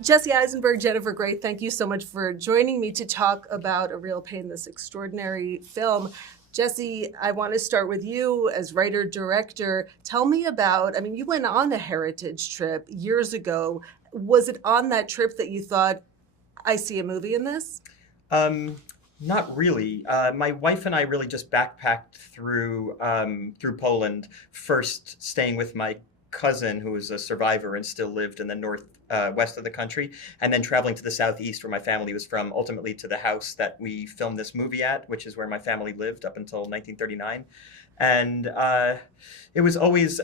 Jesse Eisenberg, Jennifer Gray, thank you so much for joining me to talk about A Real Pain, this extraordinary film. Jesse, I want to start with you as writer-director. Tell me about, I mean, you went on a heritage trip years ago. Was it on that trip that you thought, I see a movie in this? Not really. My wife and I really just backpacked through Poland, first staying with my cousin who was a survivor and still lived in the north west of the country, and then traveling to the southeast where my family was from, ultimately to the house that we filmed this movie at, which is where my family lived up until 1939. And it was always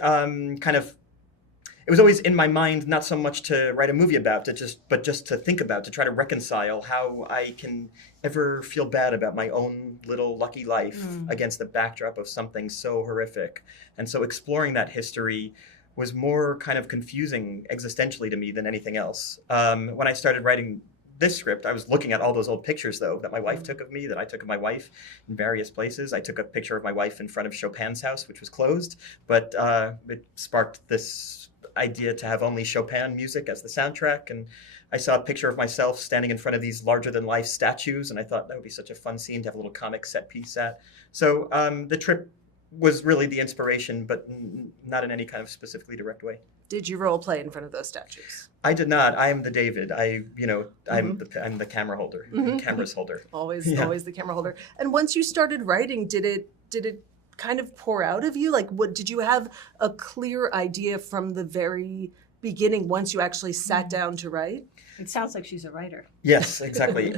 it was always in my mind, not so much to write a movie about it, but just to think about, to try to reconcile how I can ever feel bad about my own little lucky life against the backdrop of something so horrific. And so exploring that history was more kind of confusing existentially to me than anything else. When I started writing this script, I was looking at all those old pictures, though, that my wife took of me, that I took of my wife in various places. I took a picture of my wife in front of Chopin's house, which was closed, but it sparked this idea to have only Chopin music as the soundtrack. And I saw a picture of myself standing in front of these larger-than-life statues, and I thought that would be such a fun scene to have a little comic set piece at. So the trip was really the inspiration, but not in any kind of specifically direct way. Did you role play in front of those statues? I did not. I am the David. I'm the camera holder, camera's holder. Always the camera holder. And once you started writing, did it kind of pour out of you? Like, what did you have a clear idea from the very beginning once you actually sat down to write? It sounds like she's a writer. Yes, exactly.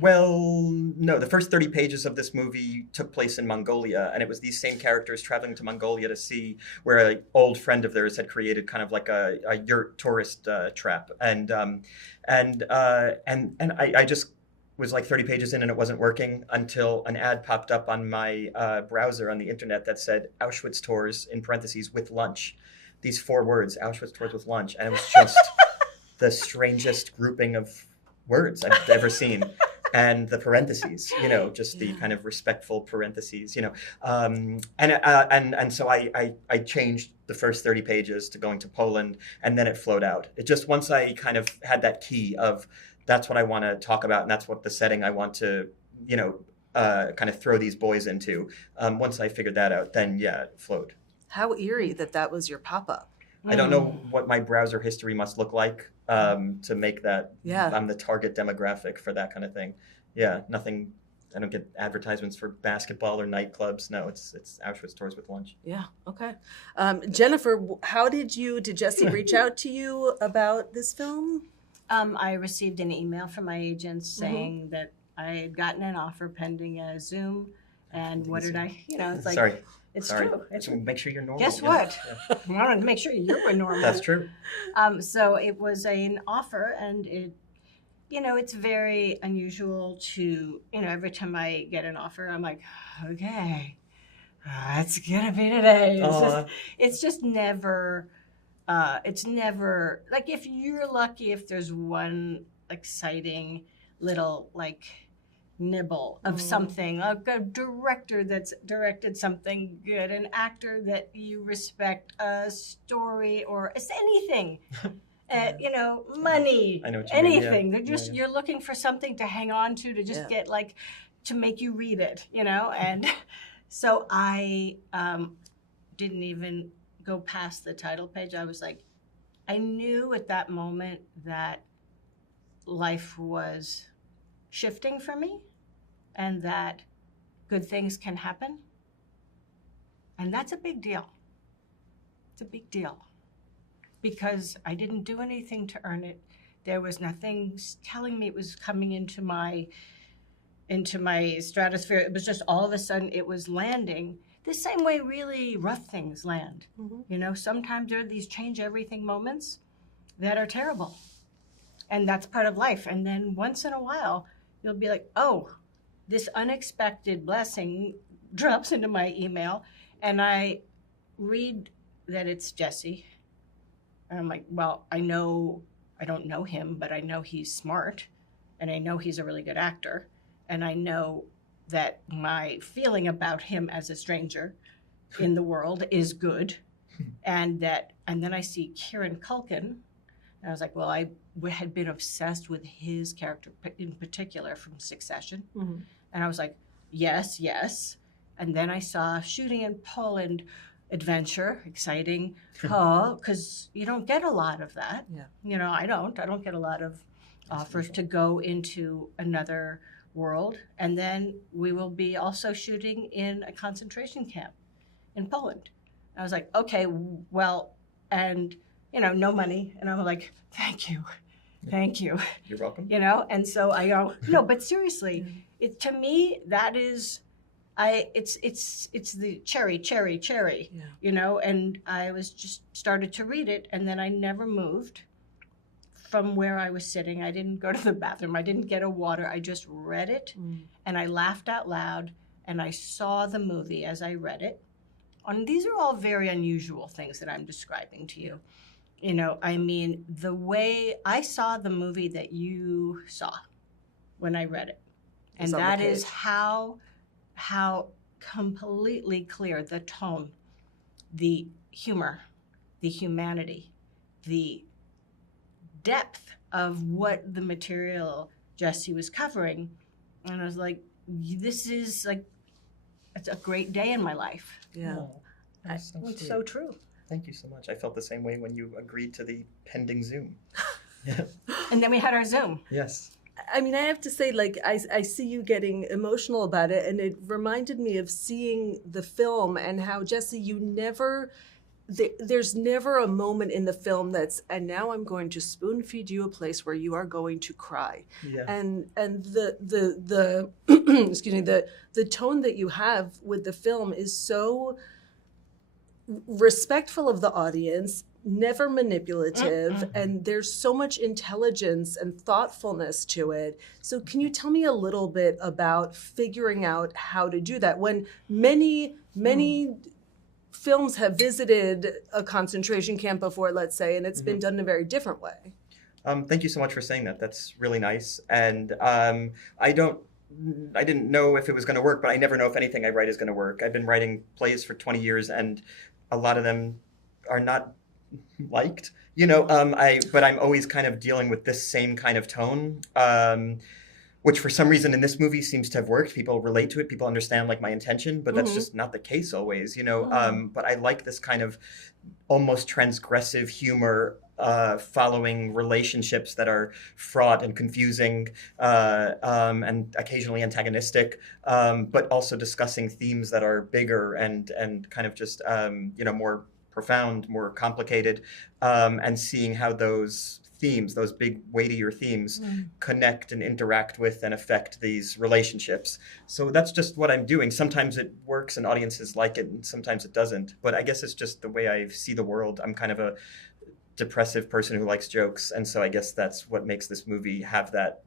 Well, no, the first 30 pages of this movie took place in Mongolia, and it was these same characters traveling to Mongolia to see where an old friend of theirs had created kind of like a yurt tourist trap. And I just was like 30 pages in and it wasn't working until an ad popped up on my browser on the internet that said Auschwitz tours in parentheses with lunch. These 4 words, Auschwitz tours with lunch. And it was just the strangest grouping of words I've ever seen. And the parentheses, just the kind of respectful parentheses, and so I changed the first 30 pages to going to Poland, and then it flowed out. It just, once I kind of had that key of, that's what I want to talk about, and that's what the setting I want to, kind of throw these boys into. Once I figured that out, then it flowed. How eerie that was your pop-up. I don't know what my browser history must look like to make that. I'm the target demographic for that kind of thing. Yeah, nothing. I don't get advertisements for basketball or nightclubs. No, it's Auschwitz tours with lunch. Yeah, okay. Jennifer, how did Jesse reach out to you about this film? I received an email from my agent saying that I had gotten an offer pending a Zoom, and what did I, it's like, Sorry. It's true. It's make sure you're normal. Guess what? I want to make sure you were normal. That's true. So it was an offer, and it's very unusual to, every time I get an offer, I'm like, okay, it's gonna be today. It's just never. It's never, like, if you're lucky, if there's one exciting little, like, nibble of something, like a director that's directed something good, an actor that you respect, a story, or it's anything, money, I know what you anything. mean, They're just, you're looking for something to hang on to just get, like, to make you read it, and so I didn't even go past the title page. I was like, I knew at that moment that life was shifting for me and that good things can happen. And that's a big deal. It's a big deal because I didn't do anything to earn it. There was nothing telling me it was coming into my stratosphere. It was just all of a sudden it was landing the same way really rough things land. Sometimes there are these change everything moments that are terrible. And that's part of life. And then once in a while, you'll be like, oh, this unexpected blessing drops into my email. And I read that it's Jesse. And I'm like, well, I don't know him, but I know he's smart. And I know he's a really good actor. And I know that my feeling about him as a stranger in the world is good. And then I see Kieran Culkin, And I was like, well, I had been obsessed with his character in particular from Succession. Mm-hmm. And I was like, yes, yes. And then I saw Shooting in Poland, adventure, exciting. Oh, because you don't get a lot of that. Yeah. You know, I don't get a lot of offers to go into another world. And then we will be also shooting in a concentration camp in Poland. I was like, okay, well, and, you know, no money. And I'm like, thank you. You're welcome. You know, and so I go, no, but seriously, to me, that is, it's the cherry, Yeah. you know, and I was just started to read it, and then I never moved from where I was sitting. I didn't go to the bathroom. I didn't get a water. I just read it, and I laughed out loud, and I saw the movie as I read it. And these are all very unusual things that I'm describing to you. You know, I mean, the way I saw the movie that you saw when I read it, and It's on the that is page. how completely clear the tone, the humor, the humanity, the depth of what the material Jesse was covering. And I was like, this is like, it's a great day in my life. Yeah. Oh, that's so It's sweet. so true. Thank you so much. I felt the same way when you agreed to the pending Zoom. And then we had our Zoom. Yes. I mean, I have to say, like, I see you getting emotional about it, and it reminded me of seeing the film and how, Jesse, you never, there's never a moment in the film that's, and now I'm going to spoon feed you a place where you are going to cry. Yeah. And the excuse me, the tone that you have with the film is so respectful of the audience, never manipulative, and there's so much intelligence and thoughtfulness to it. So can you tell me a little bit about figuring out how to do that when many films have visited a concentration camp before, let's say, and it's been done in a very different way? Thank you so much for saying that. That's really nice. And I didn't know if it was going to work, but I never know if anything I write is going to work. I've been writing plays for 20 years, and a lot of them are not liked, you know. But I'm always kind of dealing with this same kind of tone, which for some reason in this movie seems to have worked. People relate to it. People understand like my intention, but that's just not the case always, you know. But I like this kind of almost transgressive humor following relationships that are fraught and confusing and occasionally antagonistic, but also discussing themes that are bigger and kind of just you know, more profound, more complicated, and seeing how those themes, those big weightier themes, connect and interact with and affect these relationships. So that's just what I'm doing. Sometimes it works and audiences like it, and sometimes it doesn't. But I guess it's just the way I see the world. I'm kind of a depressive person who likes jokes, and so I guess that's what makes this movie have that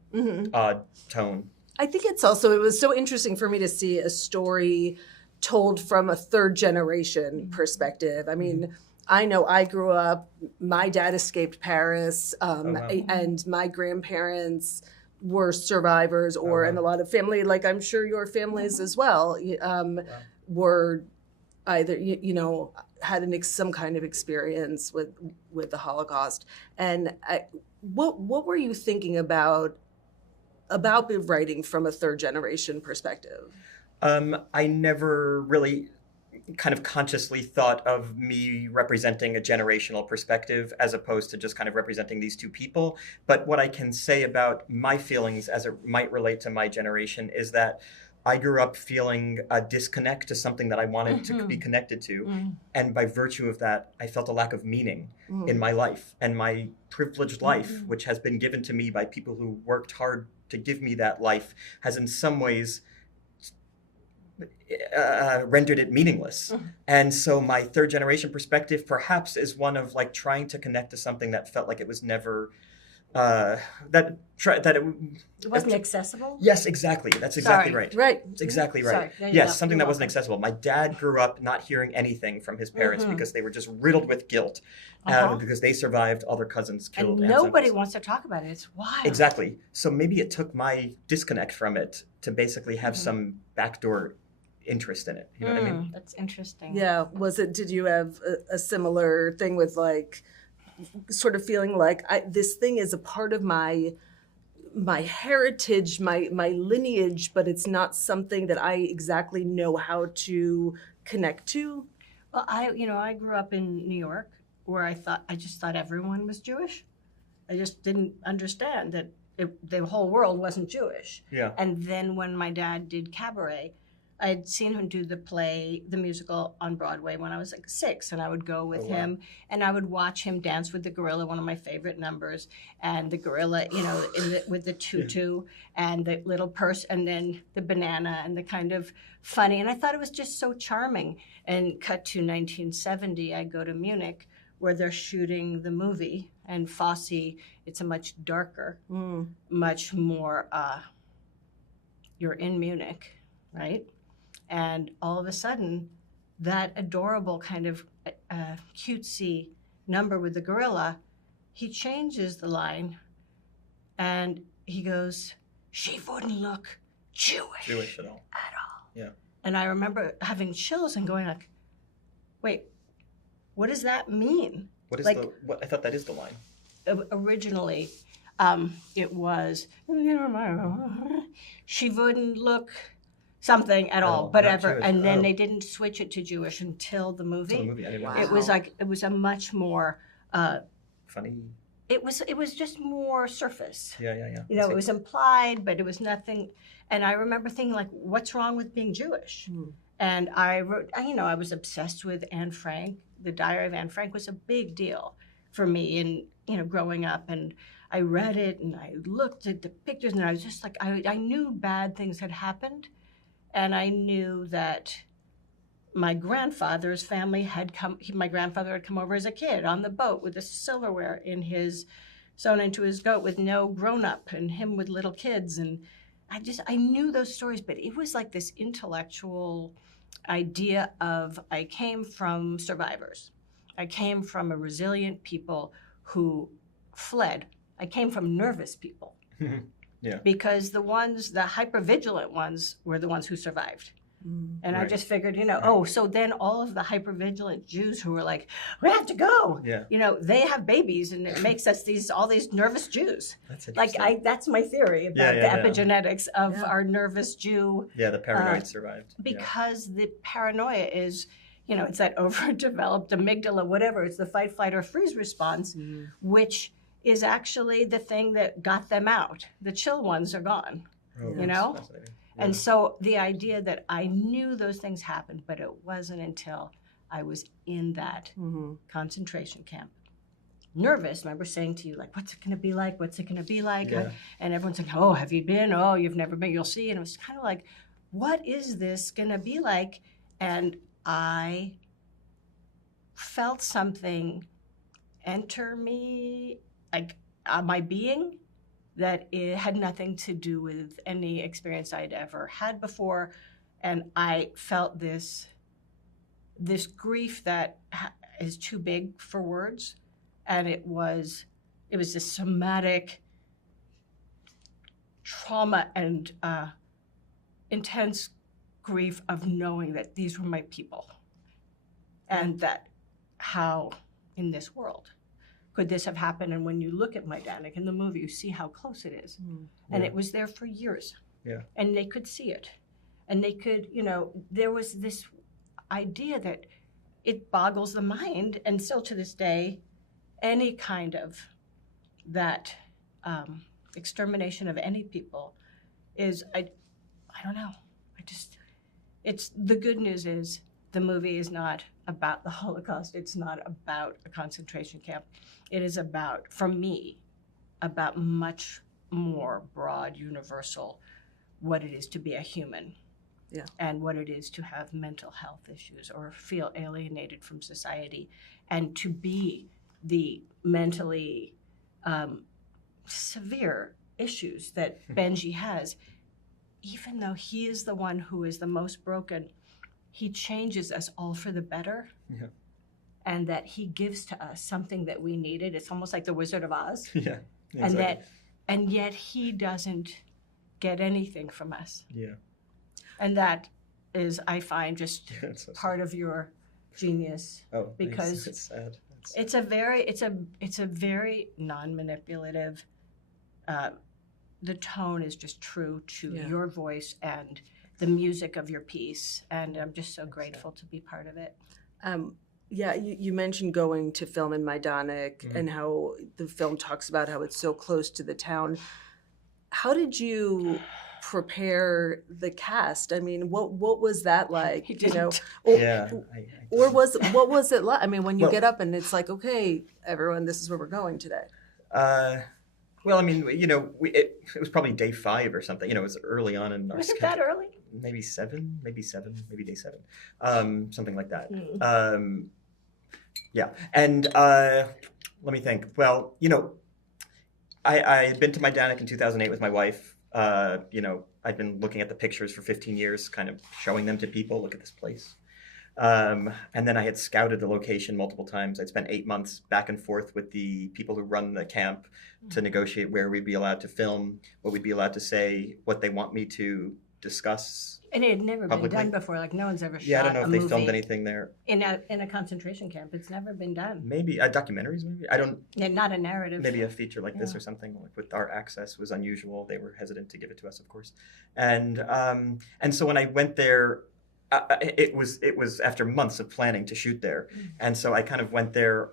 odd tone. I think it was so interesting for me to see a story told from a third generation perspective. I mean, I know I grew up, my dad escaped Paris, and my grandparents were survivors, and a lot of family, like I'm sure your families as well, were either, you know, had some kind of experience with the Holocaust. And what were you thinking about writing from a third generation perspective? I never really kind of consciously thought of me representing a generational perspective as opposed to just kind of representing these two people. But what I can say about my feelings as it might relate to my generation is that I grew up feeling a disconnect to something that I wanted to be connected to. And by virtue of that, I felt a lack of meaning in my life, and my privileged life, which has been given to me by people who worked hard to give me that life, has in some ways rendered it meaningless. And so my third generation perspective perhaps is one of like trying to connect to something that felt like it was never It wasn't accessible? Yes, exactly. That's exactly Sorry. right. Right. That's exactly right. Sorry. Yes, something You're that wasn't welcome. accessible. My dad grew up not hearing anything from his parents because they were just riddled with guilt because they survived, all their cousins killed. And nobody uncles. wants to talk about it. It's wild. Exactly. So maybe it took my disconnect from it to basically have some backdoor interest in it. You know what I mean? That's interesting. Yeah. Did you have a similar thing with like sort of feeling like this thing is a part of my heritage, my lineage, but it's not something that I exactly know how to connect to? Well, I grew up in New York where I just thought everyone was Jewish. I just didn't understand that the whole world wasn't Jewish. Yeah. And then when my dad did Cabaret, I had seen him do the musical on Broadway when I was like 6, and I would go with him, and I would watch him dance with the gorilla, one of my favorite numbers, and the gorilla, with the tutu and the little purse, and then the banana and the kind of funny, and I thought it was just so charming. And cut to 1970, I go to Munich, where they're shooting the movie, and Fosse, it's a much darker, much more, you're in Munich, right? And all of a sudden, that adorable kind of cutesy number with the gorilla, he changes the line and he goes, "She wouldn't look Jewish at all. Yeah. And I remember having chills and going like, wait, what does that mean? What is like, I thought that is the line. Originally, it was, she wouldn't look something at all, whatever. Jewish. And then they didn't switch it to Jewish until the movie. Until the movie. I didn't know. Wow. It was a much more, Funny. it was just more surface. Yeah. It was implied, but it was nothing. And I remember thinking like, what's wrong with being Jewish? And I wrote, I was obsessed with Anne Frank. The Diary of Anne Frank was a big deal for me in, growing up. And I read it and I looked at the pictures and I was just like, I knew bad things had happened. And I knew that my grandfather's family had come, my grandfather had come over as a kid on the boat with the silverware sewn into his goat with no grown-up and him with little kids. And I knew those stories, but it was like this intellectual idea of, I came from survivors. I came from a resilient people who fled. I came from nervous people. Yeah. Because the hypervigilant ones were the ones who survived. And I Right. just figured, so then all of the hypervigilant Jews who were like, we have to go. Yeah. They have babies and it makes us all these nervous Jews. That's Like interesting. that's my theory about the epigenetics of our nervous Jew. Yeah, the paranoid survived. Because the paranoia is, it's that overdeveloped amygdala, whatever. It's the fight, flight, or freeze response, which is actually the thing that got them out. The chill ones are gone, That's fascinating. And so the idea that I knew those things happened, but it wasn't until I was in that concentration camp. Nervous, I remember saying to you, like, what's it going to be like? What's it going to be like? Yeah. And everyone's like, oh, have you been? Oh, you've never been. You'll see. And it was kind of like, what is this going to be like? And I felt something enter me, like my being, that it had nothing to do with any experience I'd ever had before. And I felt this grief that is too big for words. And it was this somatic trauma and intense grief of knowing that these were my people. And that how in this world could this have happened? And when you look at Majdanek in the movie, you see how close it is. And it was there for years. Yeah. And they could see it. And they could, there was this idea that it boggles the mind. And still to this day, any kind of that extermination of any people is, I don't know. It's the good news is the movie is not about the Holocaust. It's not about a concentration camp. It is about, for me, about much more broad, universal, what it is to be a human. Yeah. And what it is to have mental health issues or feel alienated from society, and to be the mentally severe issues that Benji has. Even though he is the one who is the most broken, he changes us all for the better. Yeah. And that he gives to us something that we needed. It's almost like the Wizard of Oz. Yeah. Exactly. And yet he doesn't get anything from us. Yeah. And that is, I find, just It's so part of your genius. Oh, because it's sad. sense. It's a very non-manipulative. The tone is just true to your voice and the music of your piece, and I'm just so grateful to be part of it. You mentioned going to film in Majdanek and how the film talks about how it's so close to the town. How did you prepare the cast? I mean, what was that like? You know, what was it like? I mean, when you get up and it's like, okay, everyone, this is where we're going today. Well, I mean, it was probably day 5 or something. It was early on in our Was it schedule. that early? Maybe day 7, something like that. Yeah, and let me think. Well, I had been to Majdanek in 2008 with my wife. I'd been looking at the pictures for 15 years, kind of showing them to people. Look at this place. And then I had scouted the location multiple times. I'd spent 8 months back and forth with the people who run the camp to negotiate where we'd be allowed to film, what we'd be allowed to say, what they want me to discuss. And it had never publicly. been done before. Like no one's ever shot Yeah, I don't know a if they movie filmed anything there. in a concentration camp. It's never been done. Maybe documentaries. Maybe I don't. Yeah, not a narrative. Maybe a feature like this or something like with our access was unusual. They were hesitant to give it to us, of course. And so when I went there, it was after months of planning to shoot there, and so I kind of went there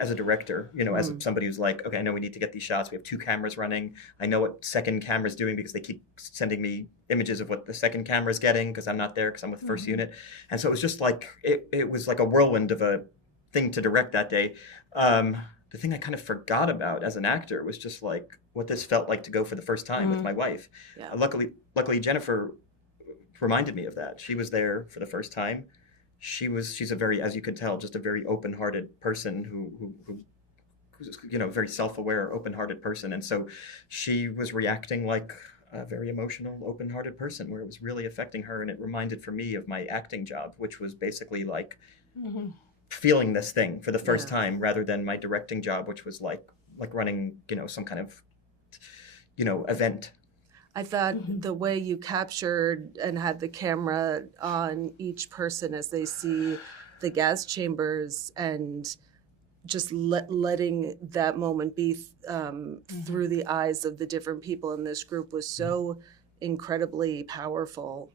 as a director, as somebody who's like, okay, I know we need to get these shots. We have 2 cameras running. I know what second camera's doing because they keep sending me images of what the second camera's getting because I'm not there because I'm with first unit. And so it was just like, it was like a whirlwind of a thing to direct that day. The thing I kind of forgot about as an actor was just like what this felt like to go for the first time with my wife. Yeah. Luckily, Jennifer reminded me of that. She was there for the first time. She's a very, as you could tell, just a very open-hearted person who's very self-aware, open-hearted person. And so she was reacting like a very emotional, open-hearted person where it was really affecting her. And it reminded for me of my acting job, which was basically like feeling this thing for the first time rather than my directing job, which was like running, some kind of, event. I thought the way you captured and had the camera on each person as they see the gas chambers and just letting that moment be through the eyes of the different people in this group was so incredibly powerful.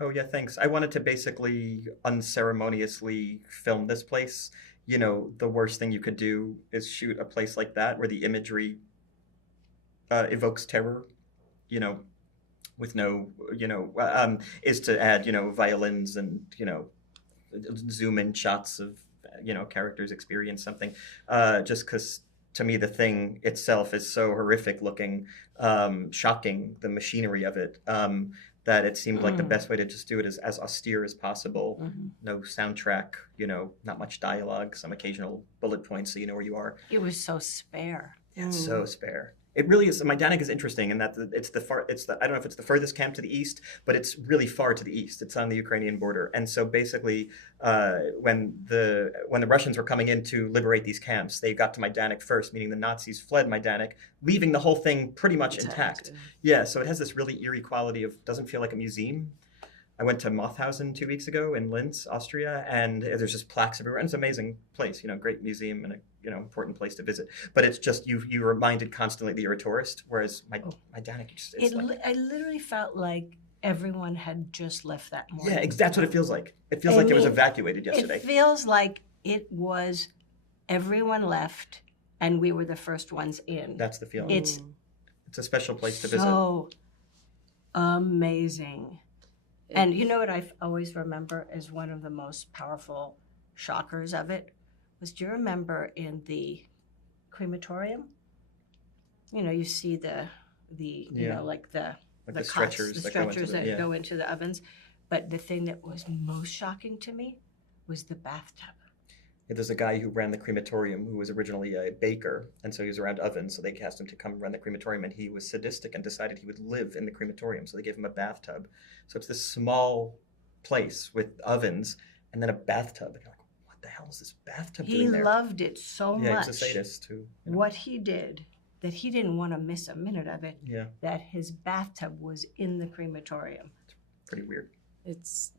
Oh, yeah, thanks. I wanted to basically unceremoniously film this place. The worst thing you could do is shoot a place like that where the imagery evokes terror. With no, is to add, violins and, zoom in shots of, characters experience something. Just because to me, the thing itself is so horrific looking, shocking, the machinery of it, that it seemed like the best way to just do it is as austere as possible. No soundtrack, not much dialogue, some occasional bullet points so you know where you are. It was so spare. Yeah, it's so spare. It really is. Majdanek is interesting in that I don't know if it's the furthest camp to the east, but it's really far to the east. It's on the Ukrainian border. And so basically, when the Russians were coming in to liberate these camps, they got to Majdanek first, meaning the Nazis fled Majdanek, leaving the whole thing pretty much intact. Yeah, so it has this really eerie quality of, doesn't feel like a museum. I went to Mauthausen 2 weeks ago in Linz, Austria, and there's just plaques everywhere. And it's an amazing place, great museum and a important place to visit. But it's just you're reminded constantly that you're a tourist, whereas Majdanek, I literally felt like everyone had just left that morning. Yeah, that's what it feels like. It feels like it was evacuated yesterday. It feels like it was everyone left and we were the first ones in. That's the feeling. It's a special place to visit. So amazing. And you know what I always remember as one of the most powerful shockers of it was, do you remember in the crematorium? You see the stretchers that go into the ovens. But the thing that was most shocking to me was the bathtub. There's a guy who ran the crematorium who was originally a baker, and so he was around ovens, so they asked him to come run the crematorium, and he was sadistic and decided he would live in the crematorium, so they gave him a bathtub. So it's this small place with ovens and then a bathtub, and you're like, what the hell is this bathtub doing there? He loved it so much. Yeah, he was a sadist too. What he did, that he didn't want to miss a minute of it, that his bathtub was in the crematorium. It's pretty weird. It's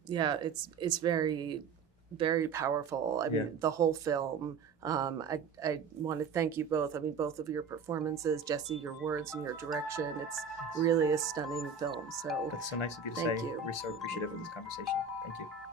very very powerful. I mean, the whole film. I want to thank you both. I mean, both of your performances, Jesse, your words and your direction. It's really a stunning film. So That's so nice of you to thank say. you. We're so appreciative of this conversation. Thank you.